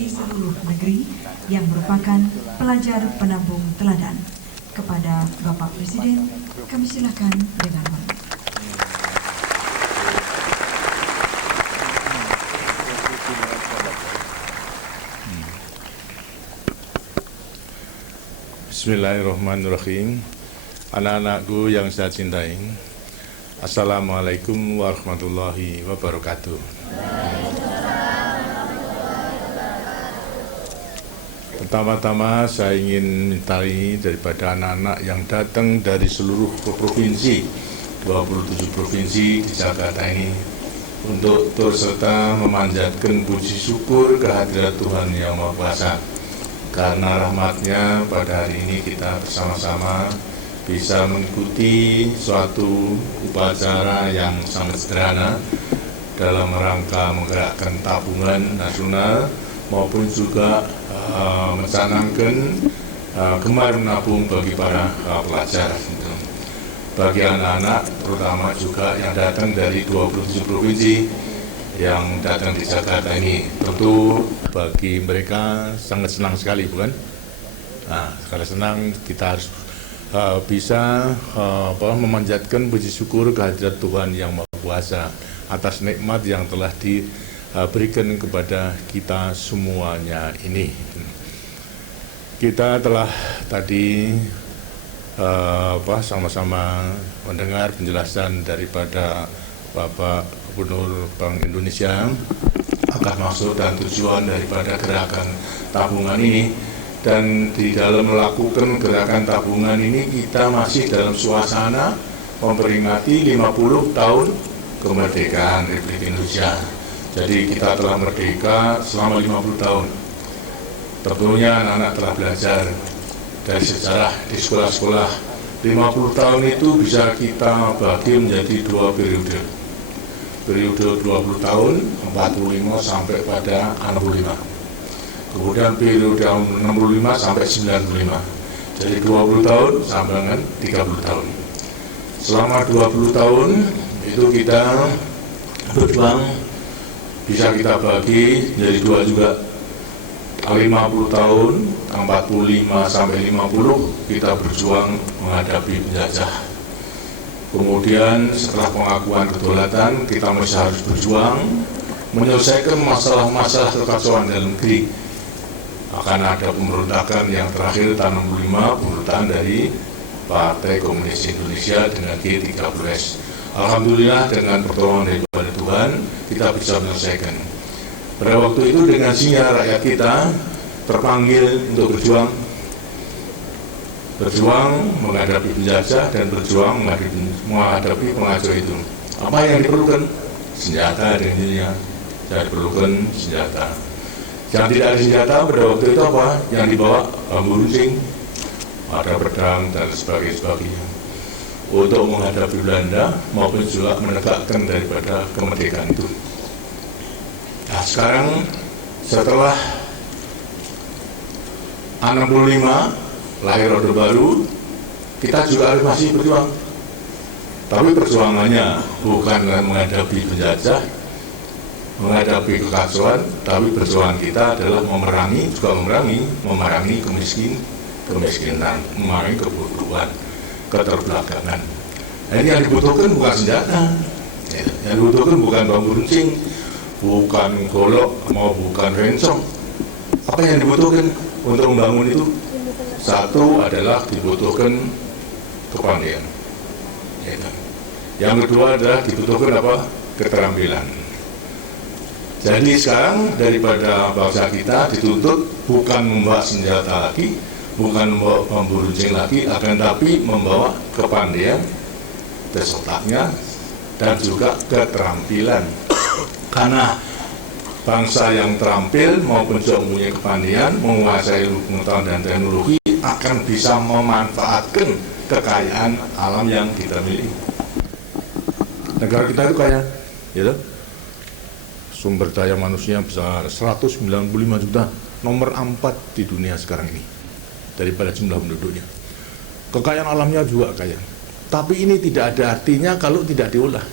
di seluruh negeri yang merupakan pelajar penabung teladan. Kepada Bapak Presiden, kami silakan dengan hormat. Bismillahirrahmanirrahim. Anak-anakku yang saya cintai, Assalamualaikum warahmatullahi wabarakatuh. Pertama-tama saya ingin mintai daripada anak-anak yang datang dari seluruh provinsi, 27 provinsi di Jakarta ini, untuk turut serta memanjatkan puji syukur kehadirat Tuhan Yang Maha Kuasa. Karena rahmatnya pada hari ini kita bersama-sama bisa mengikuti suatu upacara yang sangat sederhana dalam rangka menggerakkan tabungan nasional maupun juga mencanangkan gemar menabung bagi para pelajar. Bagi anak-anak terutama juga yang datang dari 27 provinsi yang datang di Jakarta ini, tentu bagi mereka sangat senang sekali, bukan? Nah, sekali senang kita harus bisa memanjatkan puji syukur kehadirat Tuhan Yang Maha Kuasa atas nikmat yang telah diberikan kepada kita semuanya ini. Kita telah tadi sama-sama mendengar penjelasan daripada Bapak Gubernur Bank Indonesia akan maksud dan tujuan daripada gerakan tabungan ini. Dan di dalam melakukan gerakan tabungan ini kita masih dalam suasana memperingati 50 tahun kemerdekaan Republik Indonesia. Jadi kita telah merdeka selama 50 tahun. Tentunya anak-anak telah belajar dari sejarah di sekolah-sekolah. 50 tahun itu bisa kita bagi menjadi dua periode. Periode 20 tahun, 45 sampai pada 65. Kemudian periode 65 sampai 95. Jadi 20 tahun sampai dengan 30 tahun. Selama 20 tahun itu kita berjuang, bisa kita bagi jadi dua juga. 50 tahun, 45 sampai 50 kita berjuang menghadapi penjajah. Kemudian setelah pengakuan kedaulatan kita masih harus berjuang menyelesaikan masalah-masalah kekacauan dalam negeri. Akan ada pemberontakan yang terakhir tahun 65, pemberontakan dari Partai Komunis Indonesia dengan G30S. Alhamdulillah dengan pertolongan daripada Tuhan kita bisa menyelesaikan. Pada waktu itu dengan sinyal rakyat kita terpanggil untuk berjuang menghadapi penjajah dan berjuang menghadapi pengacau itu. Apa yang diperlukan? Senjata dan ininya. Yang diperlukan senjata. Yang tidak ada senjata pada waktu itu apa? Yang dibawa bambu runcing, ada pedang dan sebagainya. Untuk menghadapi Belanda maupun juga menegakkan daripada kemerdekaan itu. Nah sekarang setelah 65 lahir Orde Baru, kita juga harus masih berjuang. Tapi perjuangannya bukan menghadapi penjajah, menghadapi kekacauan, tapi perjuangan kita adalah memerangi kemiskinan, memerangi kebodohan, keterbelakangan. Nah, ini yang dibutuhkan bukan senjata, yang dibutuhkan bukan bambu runcing, bukan golok, mau bukan rencong. Apa yang dibutuhkan untuk membangun itu? Satu adalah dibutuhkan kepandaian. Yang kedua adalah dibutuhkan apa? Keterampilan. Jadi sekarang daripada bangsa kita dituntut bukan membawa senjata lagi, bukan membawa bambu runcing lagi, akan tapi membawa kepandaian, tes otaknya, dan juga keterampilan. Karena bangsa yang terampil maupun juga mempunyai kepandaian, menguasai ilmu pengetahuan dan teknologi akan bisa memanfaatkan kekayaan alam yang kita miliki. Negara kita itu kaya, ya, sumber daya manusia besar 195 juta, nomor 4 di dunia sekarang ini daripada jumlah penduduknya. Kekayaan alamnya juga kaya, tapi ini tidak ada artinya kalau tidak diolah.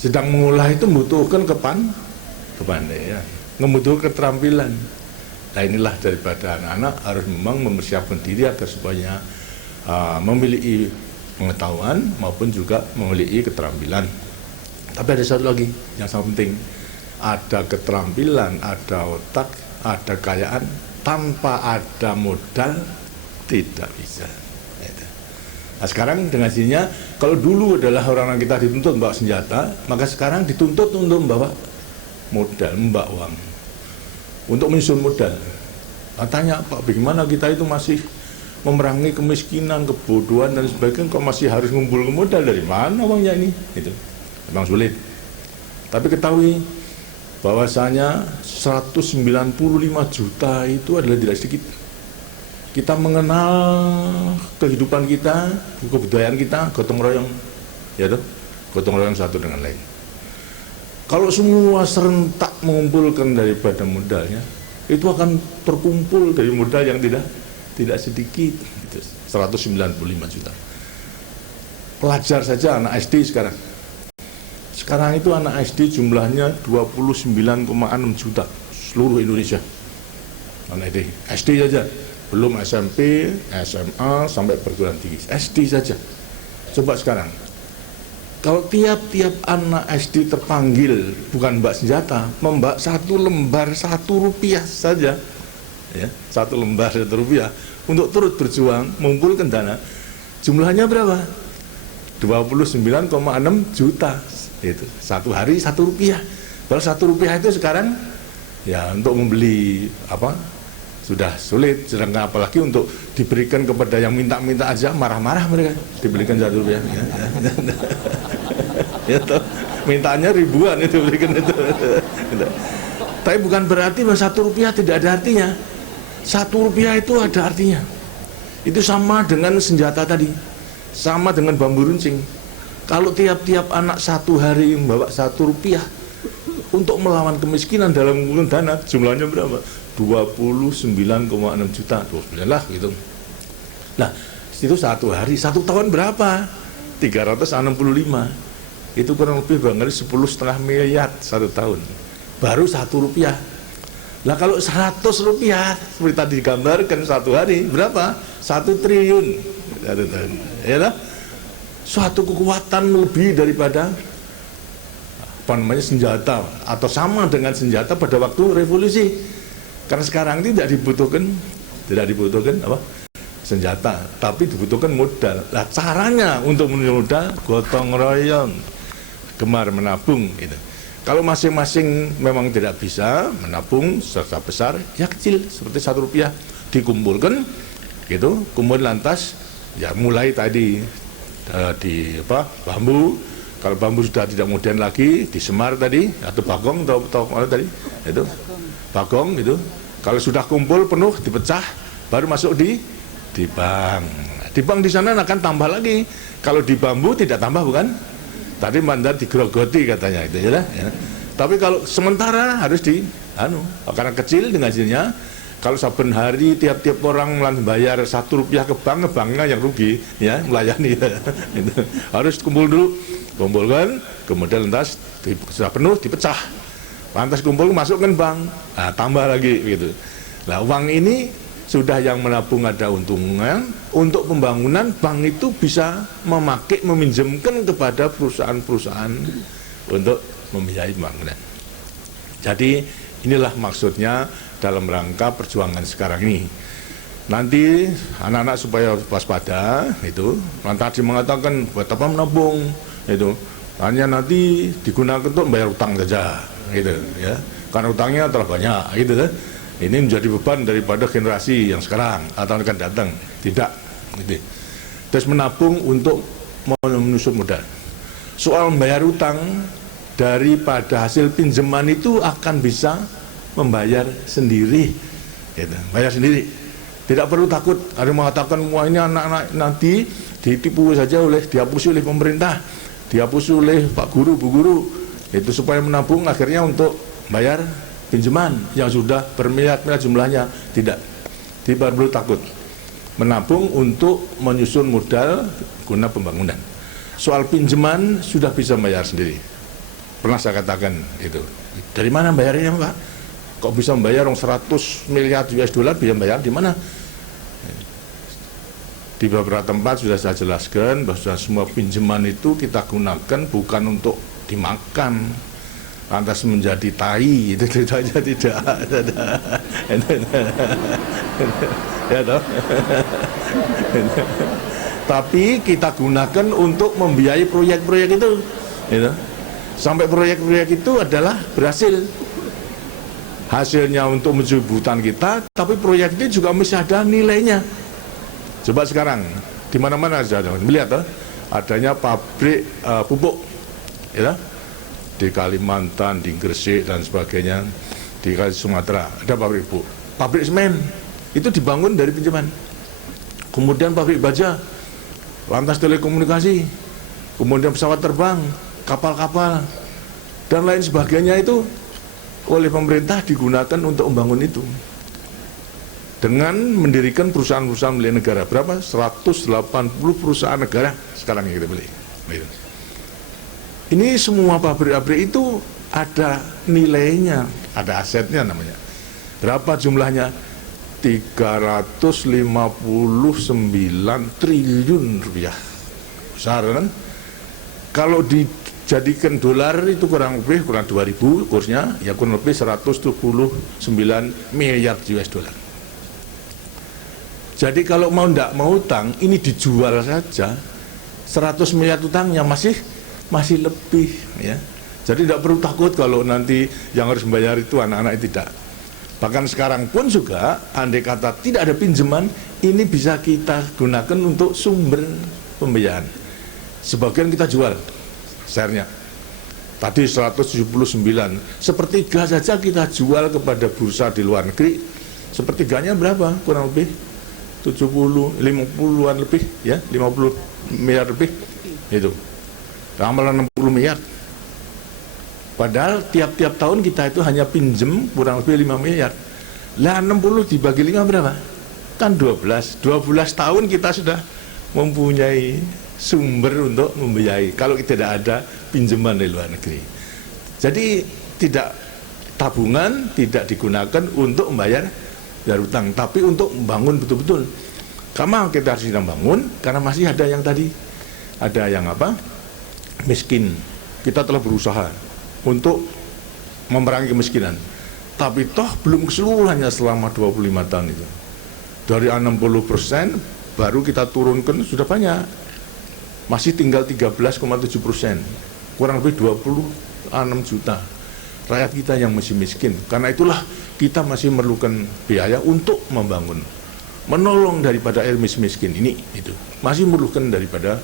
Sedang mengolah itu membutuhkan kepandaian. membutuhkan keterampilan. Nah inilah daripada anak-anak harus memang mempersiapkan diri agar supaya memiliki pengetahuan maupun juga memiliki keterampilan. Tapi ada satu lagi yang sangat penting, ada keterampilan, ada otak, ada kekayaan, tanpa ada modal tidak bisa. Nah sekarang dengan sininya, kalau dulu adalah orang-orang kita dituntut membawa senjata, maka sekarang dituntut untuk membawa modal, membawa uang, untuk menyusun modal. Nah, tanya Pak, bagaimana kita itu masih memerangi kemiskinan, kebodohan dan sebagainya, kok masih harus ngumpul modal, dari mana uangnya ini? Itu memang sulit. Tapi ketahui bahwasanya 195 juta itu adalah tidak sedikit. Kita mengenal kehidupan kita, kebudayaan kita, gotong royong, ya toh, gotong royong satu dengan lain. Kalau semua serentak mengumpulkan daripada modalnya, itu akan terkumpul dari modal yang tidak sedikit, 195 juta. Pelajar saja anak SD sekarang. Sekarang itu anak SD jumlahnya 29,6 juta seluruh Indonesia. Anak SD saja. Belum SMP, SMA, sampai perguruan tinggi. SD saja. Coba sekarang, kalau tiap-tiap anak SD terpanggil, bukan mbak senjata, membak 1 lembar 1 rupiah saja, ya, 1 lembar 1 rupiah, untuk turut berjuang, mengumpulkan dana, jumlahnya berapa? 29,6 juta. Itu, 1 hari 1 rupiah. Kalau 1 rupiah itu sekarang, ya untuk membeli apa? Sudah sulit, sedangkan apalagi untuk diberikan kepada yang minta-minta aja, marah-marah mereka, diberikan 1 rupiah. Ya, toh, mintanya ribuan itu diberikan itu. Tapi bukan berarti bahwa 1 rupiah tidak ada artinya. 1 rupiah itu ada artinya. Itu sama dengan senjata tadi, sama dengan bambu runcing. Kalau tiap-tiap anak 1 hari membawa 1 rupiah untuk melawan kemiskinan dalam mengumpulkan dana, jumlahnya berapa? 29,6 juta, 29 lah gitu. Nah, itu 1 hari, 1 tahun berapa? 365. Itu kurang lebih barangkali 10,5 miliar 1 tahun. Baru 1 rupiah. Lah kalau 100 rupiah, seperti tadi digambarkan 1 hari, berapa? 1 triliun. 1 tahun. Ya lah? Suatu kekuatan lebih daripada senjata, atau sama dengan senjata pada waktu revolusi. Karena sekarang tidak dibutuhkan apa? Senjata, tapi dibutuhkan modal. Nah, caranya untuk menuju modal, gotong royong, gemar menabung gitu. Kalau masing-masing memang tidak bisa menabung secara besar, ya kecil seperti 1 rupiah dikumpulkan gitu, kemudian lantas ya mulai tadi di bambu. Kalau bambu sudah tidak modern lagi, disemar tadi, atau bagong atau apa tadi, itu bagong gitu. Kalau sudah kumpul penuh, dipecah, baru masuk di bank. Di bank di sana akan tambah lagi. Kalau di bambu tidak tambah, bukan? Tadi mandar digerogoti katanya itu ya. Tapi kalau sementara harus karena kecil dengan hasilnya. Kalau saben hari tiap-tiap orang bayar 1 rupiah ke bank, banknya yang rugi, ya melayani. Itu. Harus kumpulkan, kemudian lantas sudah penuh dipecah. Lantas kumpul masukkan bank, nah, tambah lagi gitu. Nah, uang ini sudah yang menabung ada untungnya. Untuk pembangunan, bank itu bisa meminjamkan kepada perusahaan-perusahaan untuk membiayai pembangunan. Jadi inilah maksudnya dalam rangka perjuangan sekarang ini. Nanti anak-anak supaya waspada itu, nanti mengatakan buat apa menabung itu, hanya nanti digunakan untuk membayar utang saja gitu ya, karena utangnya telah banyak gitu kan. Ini menjadi beban daripada generasi yang sekarang atau akan datang, tidak gitu. Terus menabung untuk menyusun modal. Soal membayar utang, daripada hasil pinjaman itu akan bisa membayar sendiri gitu. Bayar sendiri, tidak perlu takut ada yang mengatakan wah ini anak-anak nanti ditipu saja dihapusi oleh pemerintah, dihapusi oleh Pak Guru, Bu Guru, itu supaya menabung akhirnya untuk bayar pinjaman yang sudah bermiliar-miliar jumlahnya. Tidak perlu takut, menabung untuk menyusun modal guna pembangunan. Soal pinjaman sudah bisa bayar sendiri, pernah saya katakan itu. Dari mana bayarnya Pak? Kok bisa membayar 100 miliar US dollar, bisa bayar di mana? Di beberapa tempat sudah saya jelaskan bahwa semua pinjaman itu kita gunakan bukan untuk dimakan, lantas menjadi tai, itu saja tidak. Ya toh? Tapi kita gunakan untuk membiayai proyek-proyek itu, gitu. Sampai proyek-proyek itu adalah berhasil. Hasilnya untuk mencubutan kita, tapi proyek itu juga mesti ada nilainya. Coba sekarang di mana-mana saja melihat adanya pabrik pupuk, ya, di Kalimantan, di Gresik dan sebagainya, di Sumatera ada pabrik pupuk, pabrik semen itu dibangun dari pinjaman. Kemudian pabrik baja, lantas telekomunikasi, kemudian pesawat terbang, kapal-kapal dan lain sebagainya itu oleh pemerintah digunakan untuk membangun itu. Dengan mendirikan perusahaan-perusahaan milik negara, berapa? 180 perusahaan negara sekarang yang kita beli. Ini semua pabrik-pabrik itu ada nilainya, ada asetnya namanya. Berapa jumlahnya? 359 triliun rupiah. Besar kan? Kalau dijadikan dolar itu kurang 2.000 kursnya, ya kurang lebih 179 miliar US dollar. Jadi kalau mau tidak mau utang, ini dijual saja 100 miliar utangnya masih lebih, ya. Jadi tidak perlu takut kalau nanti yang harus membayar itu anak-anak tidak. Bahkan sekarang pun juga, andai kata tidak ada pinjaman, ini bisa kita gunakan untuk sumber pembiayaan. Sebagian kita jual share-nya. Tadi 179, sepertiga saja kita jual kepada bursa di luar negeri. Sepertiganya berapa? Kurang lebih 70, 50-an lebih, ya, 50 miliar lebih, itu. Ramalan 60 miliar. Padahal tiap-tiap tahun kita itu hanya pinjem kurang lebih 5 miliar. Lah 60 dibagi 5 berapa? Kan 12. 12 tahun kita sudah mempunyai sumber untuk membiayai kalau tidak ada pinjaman dari luar negeri. Jadi tidak tabungan, tidak digunakan untuk membayar dari utang, tapi untuk membangun betul-betul. Karena kita harus sedang bangun, karena masih ada yang tadi, ada yang apa? Miskin. Kita telah berusaha untuk memerangi kemiskinan, tapi toh belum keseluruhannya selama 25 tahun itu. Dari 60% baru kita turunkan sudah banyak, masih tinggal 13,7%, kurang lebih 26 juta rakyat kita yang masih miskin. Karena itulah kita masih memerlukan biaya untuk membangun, menolong daripada miskin ini, itu masih memerlukan daripada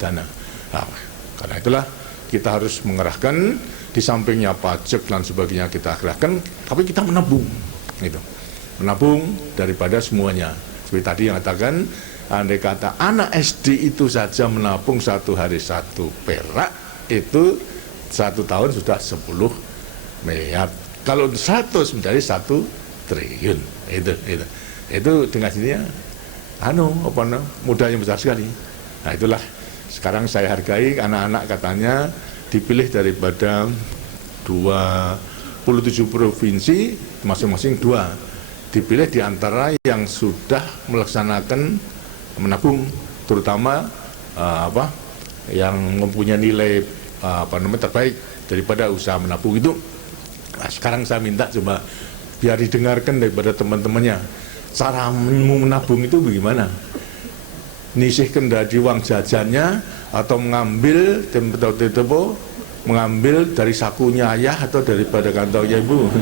dana. Nah, karena itulah kita harus mengerahkan, di sampingnya pajak dan sebagainya kita kerahkan, tapi kita menabung, gitu. Menabung daripada semuanya. Seperti tadi yang katakan, andai kata anak SD itu saja menabung 1 hari 1 perak, itu 1 tahun sudah 10 miliar. Kalau 100 menjadi 1 triliun. Itu dengan sininya modalnya besar sekali. Nah, itulah sekarang saya hargai anak-anak katanya dipilih daripada 27 provinsi, masing-masing 2. Dipilih di antara yang sudah melaksanakan menabung, terutama yang mempunyai nilai terbaik daripada usaha menabung itu. Nah, sekarang saya minta coba biar didengarkan daripada teman-temannya, cara menabung itu bagaimana? Nisihkan dari uang jajannya atau mengambil mengambil dari sakunya ayah atau daripada kantongnya ibu.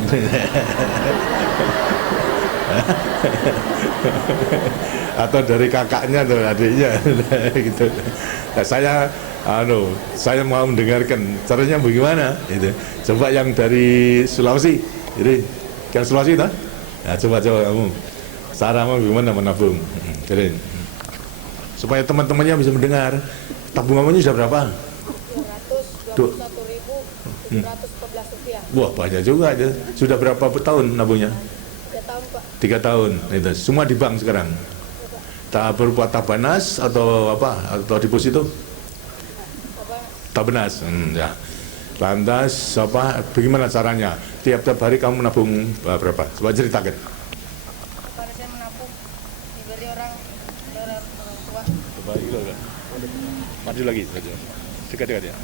Atau dari kakaknya atau adiknya gitu. Nah, saya mau mendengarkan caranya bagaimana gitu. Coba yang dari Sulawesi, jadi yang Sulawesi nah coba kamu cara bagaimana menabung, jadi supaya teman-temannya bisa mendengar. Tabungannya sudah berapa? 221.714 rupiah. Wah, banyak juga aja. Sudah berapa tahun nabungnya? 3 tahun, Pak. 3 tahun. Itu semua di bank sekarang. Tak berupa tabanas atau apa? Atau deposito? Tabanas. Ya. Lantas bagaimana caranya? Tiap-tiap hari kamu menabung berapa? Coba ceritakan. Pada saya menabung diberi orang tua. Coba itu kan. Maju lagi saja. Dekat-dekat ya.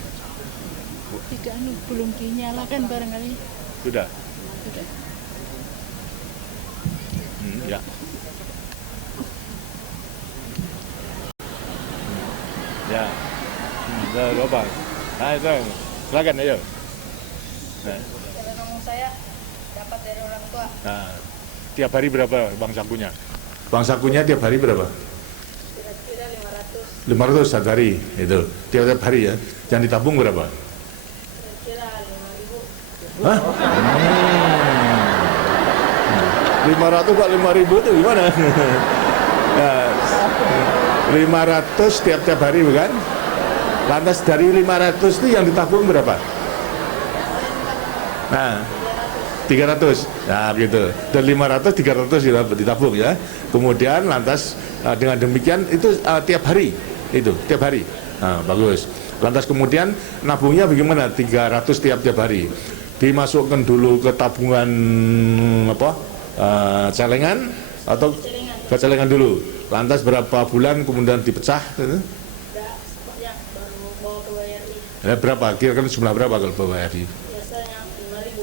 Tidak, belum dinyalakan barangkali. Sudah. Sudah. Ya. Ya. Apa? Nah, itu. Silakan ayo. Nah. Kalau namun saya dapat dari orang tua. Nah, tiap hari berapa bang sakunya? Bang sakunya tiap hari berapa? Kira-kira 500. 500 satu hari itu. Tiap hari ya. Yang ditabung berapa? Kira-kira 5.000. Hah? 500 kok 5.000 itu gimana? Nah, 500 tiap hari bukan? Lantas dari 500 itu yang ditabung berapa? Nah, 300. Nah, gitu. Dan 500 300 ditabung ya. Kemudian lantas dengan demikian itu tiap hari. Itu, tiap hari. Nah, bagus. Lantas kemudian nabungnya bagaimana? 300 tiap hari. Dimasukkan dulu ke tabungan celengan atau ke celengan dulu. Lantas berapa bulan kemudian dipecah gitu? Ya, baru bawa ke BRI. Ya, berapa? Kira-kira jumlah berapa kalau BRI? Biasanya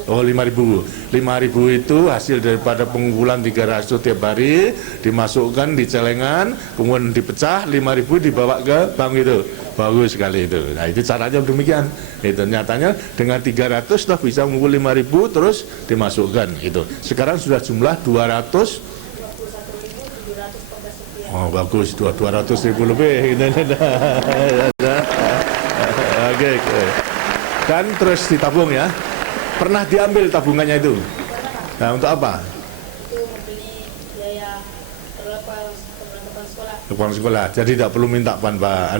5.000. Oh, 5.000. 5.000 itu hasil daripada pengumpulan 300 tiap hari, dimasukkan di celengan, kemudian dipecah, 5.000 dibawa ke bank itu. Bagus sekali itu. Nah, itu caranya demikian. Itu nyatanya dengan 300 sudah bisa mengumpul 5.000 terus dimasukkan itu. Sekarang sudah jumlah 200. Oh, bagus, 200.000 lebih gitu. Oke. Dan terus ditabung ya. Pernah diambil tabungannya itu? Nah, untuk apa? Itu membeli biaya perlengkapan sekolah. Uang sekolah. Jadi tidak perlu minta pada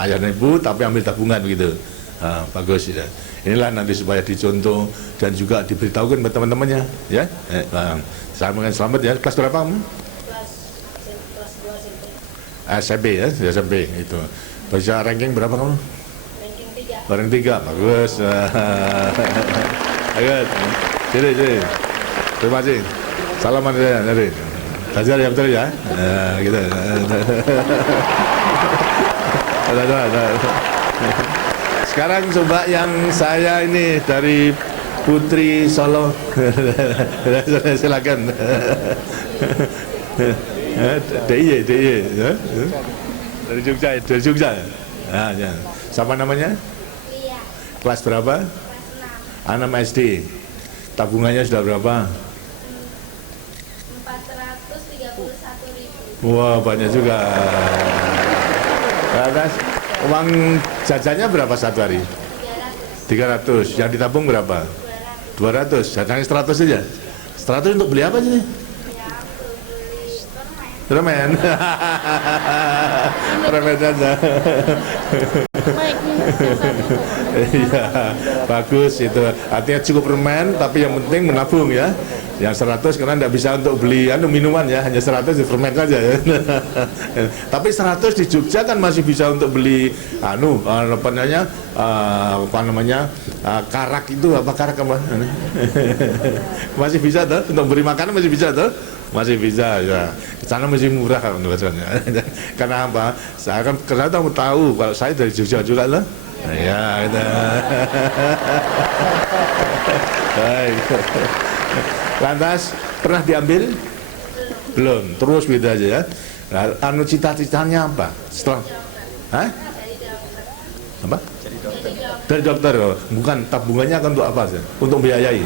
ayah dan ibu, tapi ambil tabungan begitu. Nah, bagus ya. Inilah nanti supaya dicontoh dan juga diberitahukan ke teman-temannya, ya. Selamat ya. Kelas berapa kamu? Kelas 2 SMP. SMP ya, SMP itu. Bisa ranking berapa kamu? Ranking 3. Ranking 3, bagus. Bagus. Jadi. Terima kasih. Salaman saya dari. Belajar yang betul ya. Gitu. Sekarang coba yang saya ini dari Putri Solo. Silakan. DIY ya. Dari Jogja. Nah, ya. Siapa namanya? Iya. Kelas berapa? Kelas 6. 6 SD. Tabungannya sudah berapa? 431.000. Wah, banyak juga. Atas uang jajannya berapa satu hari? 300. Yang ditabung berapa? 200. Jajannya 100 saja. 100 untuk beli apa sih? Permen. Permen saja. Iya, bagus itu. Artinya cukup permen, tapi yang penting menabung ya. Yang 100 karena tidak bisa untuk beli minuman ya, hanya 100 di permen saja ya. Tapi 100 di Jogja kan masih bisa untuk beli karak itu karak apa? Masih bisa tuh untuk beri makanan masih bisa tuh. Masih bisa ya. Ke sana masih murah kan karena apa? Saya kan karena tahu kalau saya dari Jogja juga loh. Ya, gitu. Baik. Lantas pernah diambil? Belum. Terus gitu aja ya. Nah, cita-citanya apa? Setelah Hah? Apa? Dari dokter. Bukan, tabungannya akan untuk apa sih? Untuk biayai.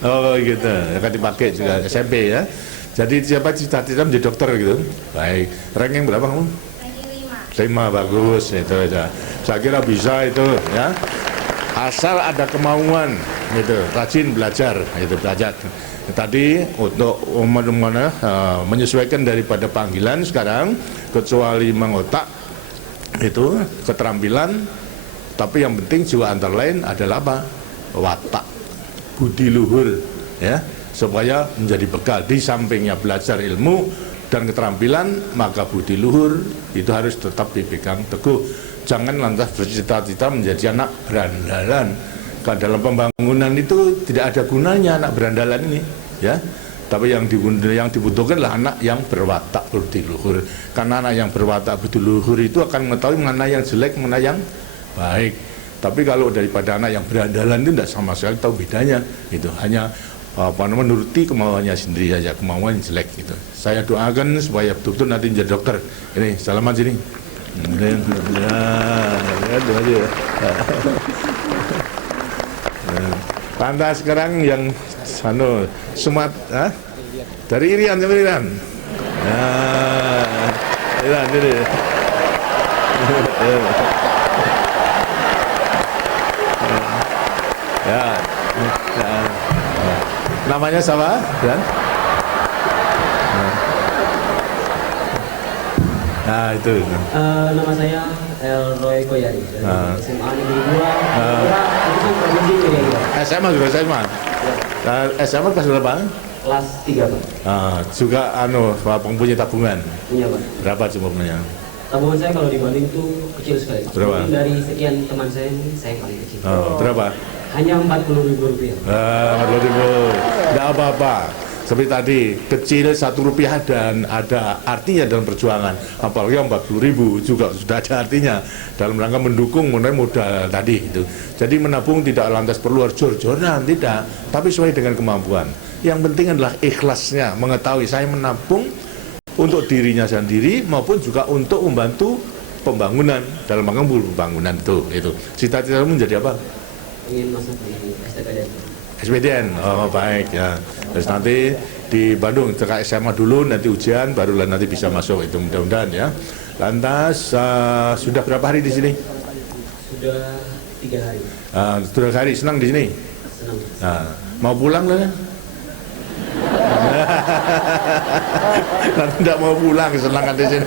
Oh gitu, akan dipakai juga SMP ya. Jadi siapa cita-cita menjadi dokter gitu? Baik. Ranking berapa kamu? Ranking 5. 5, bagus itu aja. Saya kira bisa itu ya. Asal ada kemauan gitu, rajin belajar itu belajar. Tadi untuk menyesuaikan daripada panggilan sekarang kecuali mengotak itu keterampilan, tapi yang penting juga antara lain adalah apa? Watak, budi luhur ya, supaya menjadi bekal di sampingnya belajar ilmu dan keterampilan, maka budi luhur itu harus tetap dipegang teguh. Jangan lantas bercita-cita menjadi anak berandalan. Kalau dalam pembangunan itu tidak ada gunanya anak berandalan ini, ya. Tapi yang dibutuhkan adalah anak yang berwatak budi luhur. Karena anak yang berwatak budi luhur itu akan mengetahui mana yang jelek, mana yang baik. Tapi kalau daripada anak yang berandalan itu tidak sama sekali tahu bedanya. Itu hanya menuruti kemauannya sendiri saja, kemauan yang jelek gitu. Saya doakan supaya betul-betul nanti menjadi dokter. Ini salaman sini. Lantas sekarang yang dari Irian sama Irian. Irian ini. Ya. Namanya sama, Dan? Nah, itu. Nama saya Elroy Koyari dari SMA Negeri 2. Itu kan provinsi ya. SMA juga SMA. SMA kelas berapa? Kelas 3, Pak. Juga punya tabungan. Punya, Pak. Berapa jumlahnya? Tabungan saya kalau dibanding itu kecil sekali. Berapa? Mungkin dari sekian teman saya ini saya paling kecil. Berapa? Hanya Rp40.000. Rp40.000. Tidak apa-apa. Seperti tadi, kecil Rp1 dan ada artinya dalam perjuangan. Apalagi Rp40.000 juga sudah ada artinya dalam rangka mendukung mengenai modal tadi itu. Jadi menabung tidak lantas perlu harus jor-joran, tidak. Tapi sesuai dengan kemampuan. Yang penting adalah ikhlasnya, mengetahui saya menabung untuk dirinya sendiri maupun juga untuk membantu pembangunan dalam rangka pembangunan itu. Cita-cita menjadi apa? Ingin masuk di STPDN. SPDN, baik ya. Terus nanti di Bandung ke SMA dulu, nanti ujian, barulah nanti bisa masuk itu mudah-mudahan ya. Lantas sudah berapa hari di sini? Sudah 3 hari. Sudah hari, senang di sini? Senang. Mau pulang lah? Nanti tidak mau pulang, kesenangan di sini.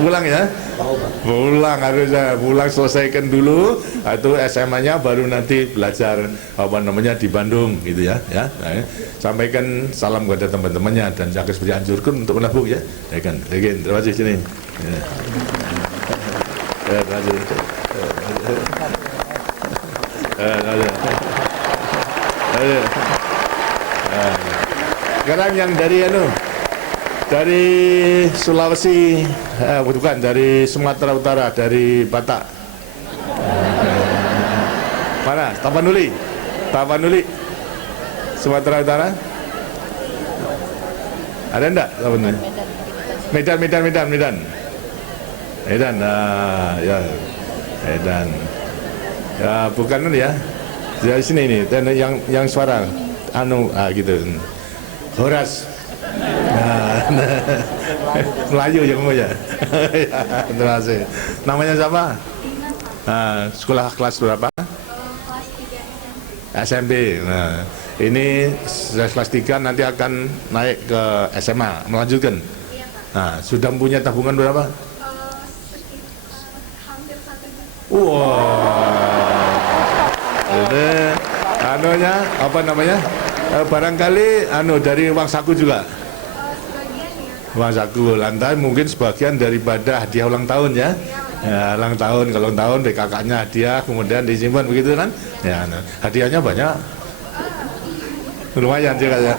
Pulang ya? Mau, Pak. Pulang harusnya, pulang selesaikan dulu, itu SMA-nya baru nanti belajar di Bandung gitu ya. Nah, sampaikan salam kepada teman-temannya dan jangan seperti anjurkan untuk menabung ya. Ya kan, terima kasih sini. Terima kasih. Sekarang yang dari Sulawesi, bukan, dari Sumatera Utara, dari Batak. Mana? Tapanuli, Sumatera Utara. Ada enggak Tapanuli? Medan. Ya, Medan. Ya, bukan ya. Dari sini nih, dan yang suara, gitu. Horas. Melayu ya kamu ya. Terima kasih. Namanya siapa? Sekolah kelas berapa? Kelas 3 SMP. Nah, ini kelas 3 nanti akan naik ke SMA, melanjutkan. Iya, Pak. Nah, sudah punya tabungan berapa? Hampir 1 juta. Wah. Ini barangkali dari uang saku juga. Sebagian ya. Uang saku, lantas mungkin sebagian daripada hadiah ulang tahun ya. Ya, ulang tahun, kalau ulang tahun BKK-nya hadiah, kemudian disimpan begitu kan. Ya, hadiahnya banyak. Lumayan juga ya.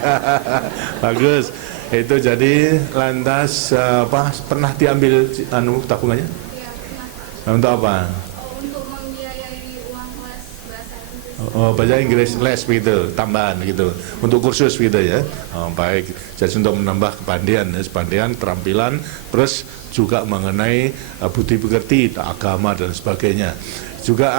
Bagus. Itu jadi lantas pernah diambil tabungannya? Iya, pernah. Untuk apa? Untuk membiayai uang les bahasa Inggris. Bahasa Inggris les begitu, tambahan gitu. Untuk kursus gitu ya. Baik. Jadi untuk menambah kepandaian, keterampilan, terus juga mengenai budi pekerti, agama dan sebagainya. Juga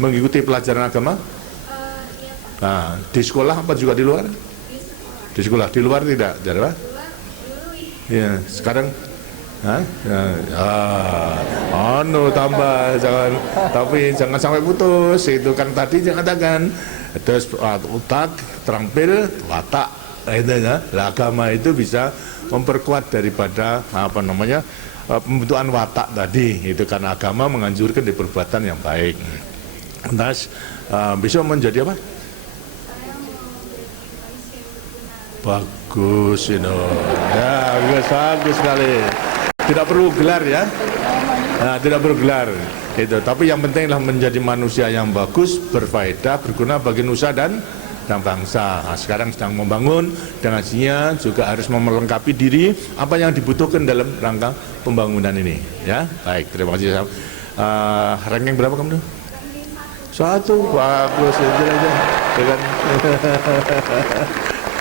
mengikuti pelajaran agama? Iya, Pak. Nah, di sekolah apa juga di luar? Di sekolah. Di sekolah, di luar tidak? Jadi apa? Dulu Ya, sekarang tambah jangan sampai putus. Itu kan tadi jangan katakan terus otak, terampil, watak itu ya. Agama itu bisa memperkuat daripada pembentukan watak tadi. Itu karena agama menganjurkan di perbuatan yang baik. Lantas besok menjadi apa? saya mau jadi manusia yang berguna bagi Bagus ini. Ya, bagus sekali. Tidak perlu gelar ya. Nah, tidak perlu gelar. Itu. Tapi yang pentinglah menjadi manusia yang bagus, berfaedah, berguna bagi nusa dan bangsa. Nah, sekarang sedang membangun, dengan hasilnya juga harus melengkapi diri apa yang dibutuhkan dalam rangka pembangunan ini. Ya, baik. Terima kasih. Ranking berapa kamu? 1. Bagus. Dengan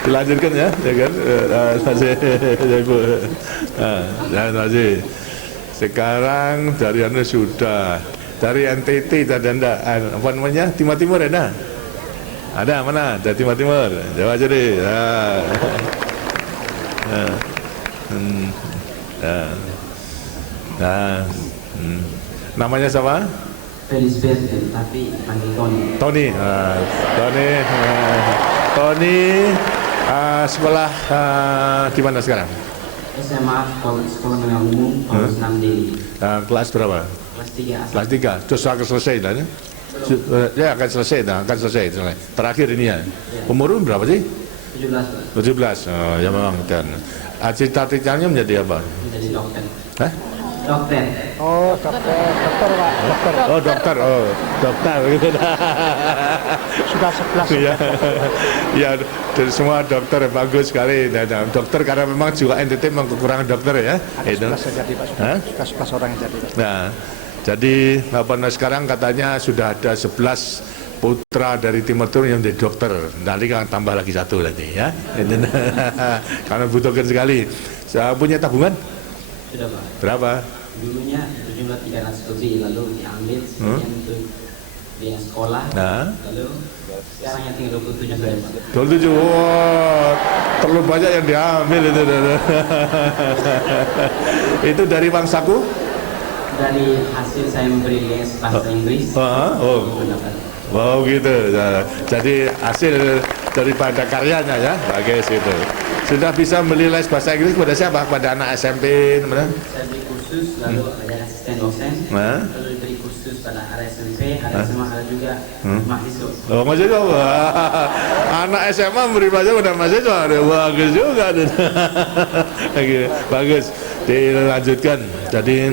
dilanjutkan ya, kan? Terima kasih. Sekarang dari Anda sudah dari NTT tadi Anda apa namanya Timur Timur ada? Ada mana? Dari Timur Timur. Jawab aja deh. Namanya siapa? Felis Bertel, tapi panggil Tony. Tony sekolah di mana sekarang? SMA, sekolah menengah umum, kelas 6 Deli. Kelas berapa? Kelas 3. Kelas 3. Terus akan selesai dah ya? Ya akan selesai. Terakhir ini ya. Umur berapa sih? 17. 17. Oh, ya memang dan cita-citanya menjadi apa? Menjadi dokter. Hah? Dokter. Oh, dokter Pak. Dokter. Dokter gitu. Sudah 11. Ya, ya, dari semua dokter bagus sekali. Dan dokter karena memang juga NTT memang kekurangan dokter ya. Ada 11 yang jadi Pak. Sudah 11 orang yang jadi Pak. Nah, jadi sekarang katanya sudah ada 11 putra dari Timur Timur yang menjadi dokter. Nanti kan tambah lagi 1 nanti ya. Karena butuhkan sekali. Saya punya tabungan? Sudah Pak. Berapa? Dulunya berjumlah 300 lebih, lalu diambil sebagian untuk biaya sekolah. Nah. Lalu sekarang yang tinggal 27 sudah Pak. 27, wow, terlalu banyak yang diambil itu. Itu dari uang saku? Dari hasil saya memberi les bahasa Inggris. Wow gitu. Jadi hasil daripada karyanya ya, bagus itu. Sudah bisa beli les bahasa Inggris kepada siapa? Kepada anak SMP, mana? Saya beri kursus, lalu ada asisten dosen, lalu diberi kursus pada area SMP, ada SMA, ada juga mahasiswa. Oh, mahasiswa. Anak SMA beri pelajaran pada mahasiswa, bagus juga. Bagus. Dilanjutkan. Jadi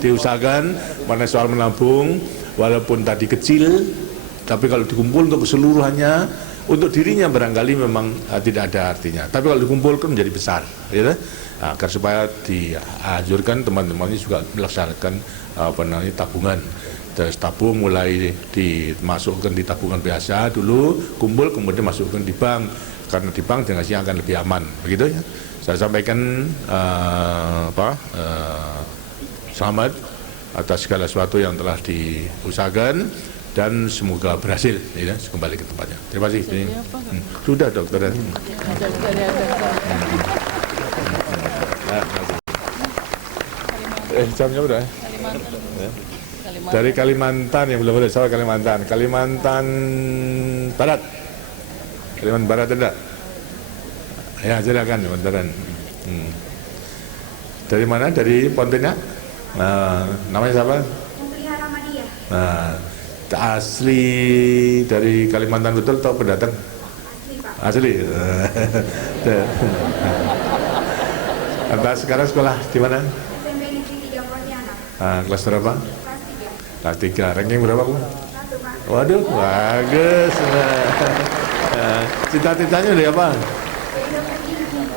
diusahakan pada soal menabung, walaupun tadi kecil, tapi kalau dikumpul untuk keseluruhannya, untuk dirinya barangkali memang tidak ada artinya. Tapi kalau dikumpulkan menjadi besar, gitu. Agar supaya dianjurkan teman-temannya juga melaksanakan tabungan. Terus tabung mulai dimasukkan di tabungan biasa dulu, kumpul kemudian masukkan di bank. Karena di bank dengan akan lebih aman, begitu ya. Saya sampaikan selamat atas segala sesuatu yang telah diusahakan dan semoga berhasil ya, kembali ke tempatnya. Terima kasih. Sudah dokter. Jamnya udah. Dari Kalimantan yang belum ada, saya Kalimantan Barat. Kalimantan Barat ada. Ya silakan Kalimantan. Dari mana? Dari Pontianak. Namanya siapa? Pelihara Madia. Asli dari Kalimantan betul atau pendatang? Asli Pak. Asli. Anda sekarang sekolah di mana? SMP Negeri 3 Pontianak. Kelas berapa? Kelas 3. Kelas 3. Ranking berapa kamu? 1 Pak. Waduh, bagus. Cita-citanya udah apa?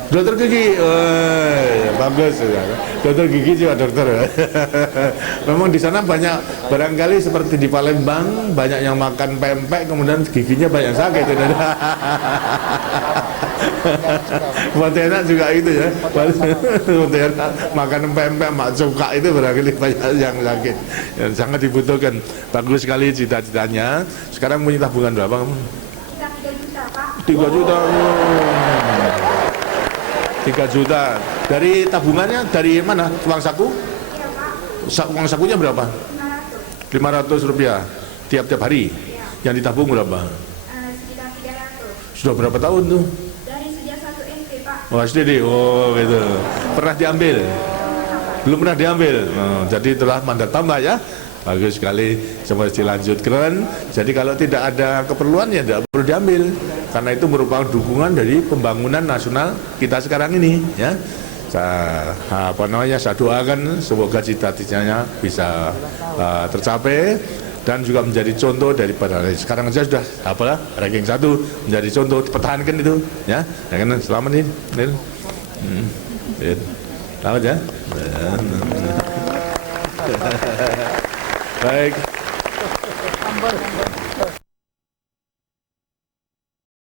Dokter gigi, bagus. Dokter gigi juga dokter. Memang di sana banyak, barangkali seperti di Palembang banyak yang makan pempek kemudian giginya banyak sakit. Pontianak juga itu ya. Pontianak makan pempek, mak cuka itu barangkali banyak yang sakit. Yang sangat dibutuhkan. Bagus sekali cita-citanya. Sekarang punya tabungan berapa kamu? 3 juta Pak. 3 juta. 3 juta. Dari tabungannya dari mana? Uang saku? Iya Pak. Uang sakunya berapa? 500. 500 rupiah tiap hari. Yang ditabung berapa? Sekitar 300. Sudah berapa tahun tuh? Dari sejak 1 SD Pak. Oh SD. Oh gitu. Pernah diambil? Belum pernah diambil. Jadi itulah mandat tambah ya. Bagus sekali. Semua dilanjutkan. Jadi kalau tidak ada keperluan ya tidak perlu diambil. karena itu merupakan dukungan dari pembangunan nasional kita sekarang ini, ya. Saya doakan semoga cita-citanya bisa tercapai dan juga menjadi contoh daripada sekarang saja sudah ranking 1 menjadi contoh, dipertahankan itu, ya. Jangan selamat nih. Selamat ya. Baik.